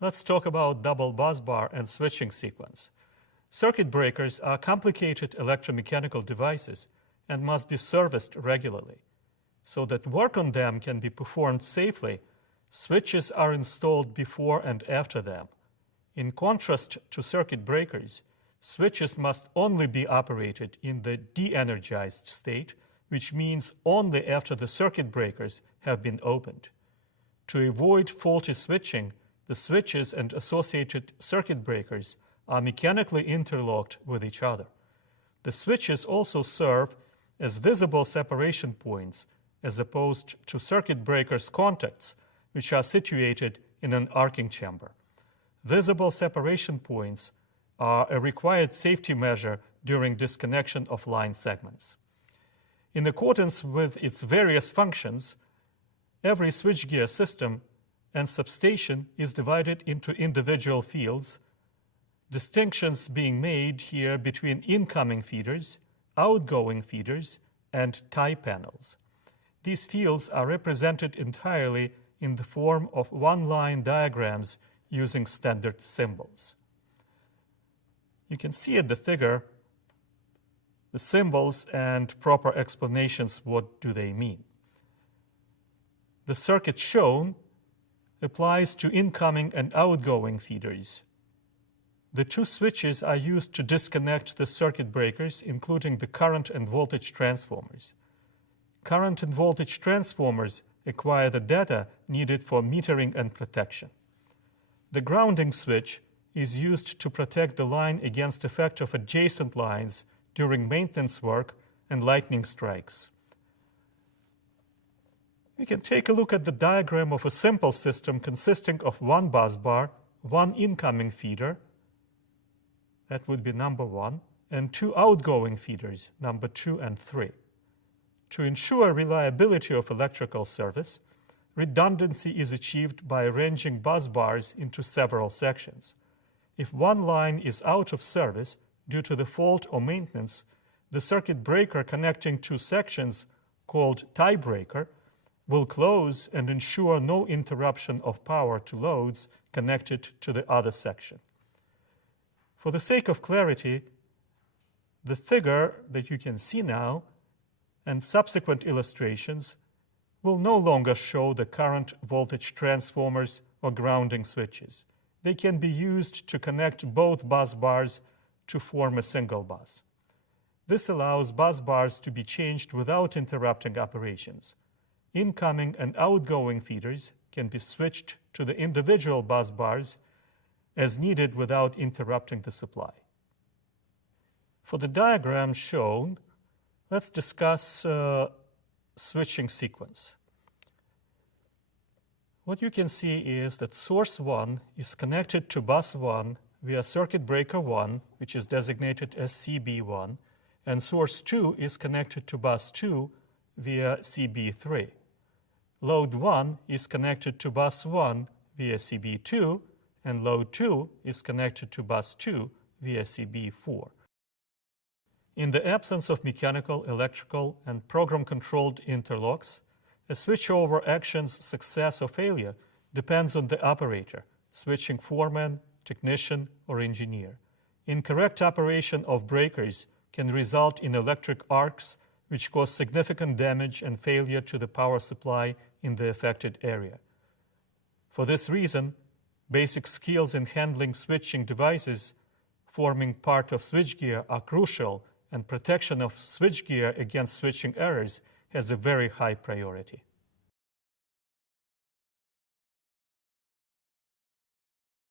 Let's talk about double busbar and switching sequence. Circuit breakers are complicated electromechanical devices and must be serviced regularly. So that work on them can be performed safely, switches are installed before and after them. In contrast to circuit breakers, switches must only be operated in the de-energized state, which means only after the circuit breakers have been opened. To avoid faulty switching, the switches and associated circuit breakers are mechanically interlocked with each other. The switches also serve as visible separation points as opposed to circuit breakers' contacts, which are situated in an arcing chamber. Visible separation points are a required safety measure during disconnection of line segments. In accordance with its various functions, every switchgear system and substation is divided into individual fields, distinctions being made here between incoming feeders, outgoing feeders, and tie panels. These fields are represented entirely in the form of one-line diagrams using standard symbols. You can see in the figure the symbols and proper explanations. What do they mean? The circuit shown applies to incoming and outgoing feeders. The two switches are used to disconnect the circuit breakers, including the current and voltage transformers. Current and voltage transformers acquire the data needed for metering and protection. The grounding switch is used to protect the line against effect of adjacent lines during maintenance work and lightning strikes. We can take a look at the diagram of a simple system consisting of one busbar, one incoming feeder, that would be number 1, and two outgoing feeders, number 2 and 3. To ensure reliability of electrical service, redundancy is achieved by arranging busbars into several sections. If one line is out of service due to the fault or maintenance, the circuit breaker connecting two sections, called tie breaker, will close and ensure no interruption of power to loads connected to the other section. For the sake of clarity, the figure that you can see now and subsequent illustrations will no longer show the current voltage transformers or grounding switches. They can be used to connect both bus bars to form a single bus. This allows bus bars to be changed without interrupting operations. Incoming and outgoing feeders can be switched to the individual bus bars as needed without interrupting the supply. For the diagram shown, let's discuss switching sequence. What you can see is that source 1 is connected to bus 1 via circuit breaker 1, which is designated as CB1, and source 2 is connected to bus 2 via CB3. Load 1 is connected to bus 1 via CB2, and load 2 is connected to bus 2 via CB4. In the absence of mechanical, electrical, and program-controlled interlocks, a switchover action's success or failure depends on the operator, switching foreman, technician, or engineer. Incorrect operation of breakers can result in electric arcs, which cause significant damage and failure to the power supply in the affected area. For this reason, basic skills in handling switching devices forming part of switchgear are crucial, and protection of switchgear against switching errors has a very high priority.